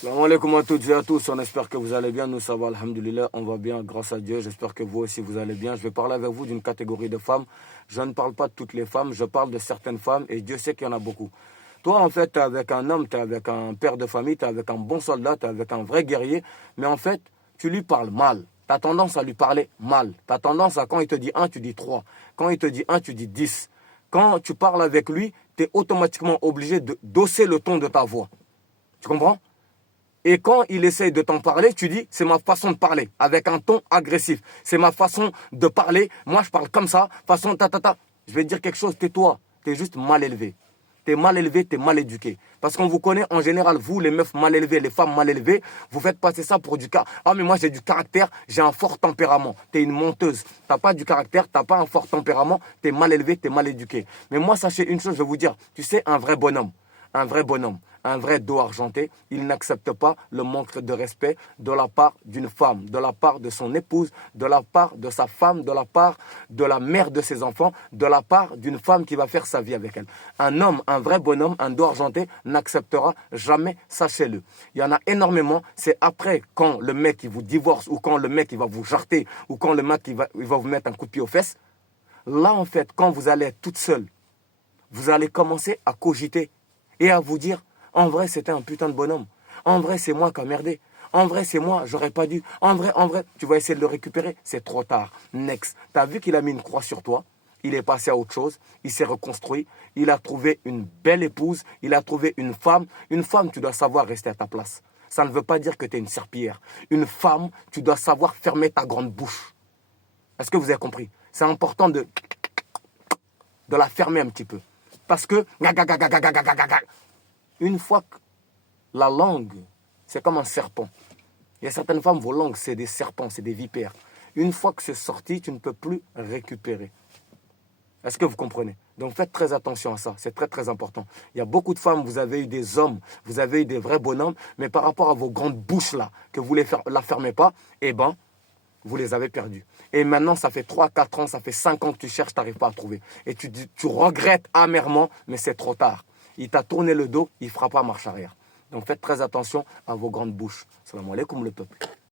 Salam alaikum à toutes et à tous, on espère que vous allez bien, nous ça va, alhamdoulilah, on va bien grâce à Dieu, j'espère que vous aussi vous allez bien. Je vais parler avec vous d'une catégorie de femmes, je ne parle pas de toutes les femmes, je parle de certaines femmes et Dieu sait qu'il y en a beaucoup. Toi en fait, tu es avec un homme, tu es avec un père de famille, tu es avec un bon soldat, tu es avec un vrai guerrier, mais en fait, tu lui parles mal. Tu as tendance à lui parler mal. Tu as tendance à quand il te dit un, tu dis 3. Quand il te dit un, tu dis 10. Quand tu parles avec lui, tu es automatiquement obligé de d'osser le ton de ta voix. Tu comprends? Et quand il essaye de t'en parler, tu dis, c'est ma façon de parler, avec un ton agressif. C'est ma façon de parler. Moi, je parle comme ça, façon ta. Je vais te dire quelque chose, tais-toi. Tu es juste mal élevé. Tu es mal élevé, tu es mal éduqué. Parce qu'on vous connaît en général, vous, les meufs mal élevées, les femmes mal élevées, vous faites passer ça pour du cas. Ah, mais moi, j'ai du caractère, j'ai un fort tempérament. Tu es une menteuse. Tu n'as pas du caractère, tu n'as pas un fort tempérament, tu es mal élevé, tu es mal éduqué. Mais moi, sachez une chose, je vais vous dire, tu sais, un vrai bonhomme, un vrai dos argenté, il n'accepte pas le manque de respect de la part d'une femme, de la part de son épouse, de la part de sa femme, de la part de la mère de ses enfants, de la part d'une femme qui va faire sa vie avec elle. Un homme, un vrai bonhomme, un dos argenté n'acceptera jamais, sachez-le. Il y en a énormément, c'est après quand le mec il vous divorce ou quand le mec il va vous jarter ou quand le mec il va vous mettre un coup de pied aux fesses. Là en fait, quand vous allez être toute seule, vous allez commencer à cogiter et à vous dire, en vrai, c'était un putain de bonhomme. En vrai, c'est moi qui a merdé. En vrai, c'est moi, j'aurais pas dû. En vrai, tu vas essayer de le récupérer. C'est trop tard. Next. Tu as vu qu'il a mis une croix sur toi. Il est passé à autre chose. Il s'est reconstruit. Il a trouvé une belle épouse. Il a trouvé une femme. Une femme, tu dois savoir rester à ta place. Ça ne veut pas dire que tu es une serpillière. Une femme, tu dois savoir fermer ta grande bouche. Est-ce que vous avez compris? C'est important de la fermer un petit peu. Parce que, une fois que la langue, c'est comme un serpent. Il y a certaines femmes, vos langues, c'est des serpents, c'est des vipères. Une fois que c'est sorti, tu ne peux plus récupérer. Est-ce que vous comprenez? Donc faites très attention à ça, c'est très très important. Il y a beaucoup de femmes, vous avez eu des hommes, vous avez eu des vrais bonhommes, mais par rapport à vos grandes bouches là, que vous ne la fermez pas, eh ben, vous les avez perdus. Et maintenant, ça fait 3, 4 ans, ça fait 5 ans que tu cherches, tu n'arrives pas à trouver. Et tu regrettes amèrement, mais c'est trop tard. Il t'a tourné le dos, il ne fera pas marche arrière. Donc faites très attention à vos grandes bouches. Salam alaikum le peuple.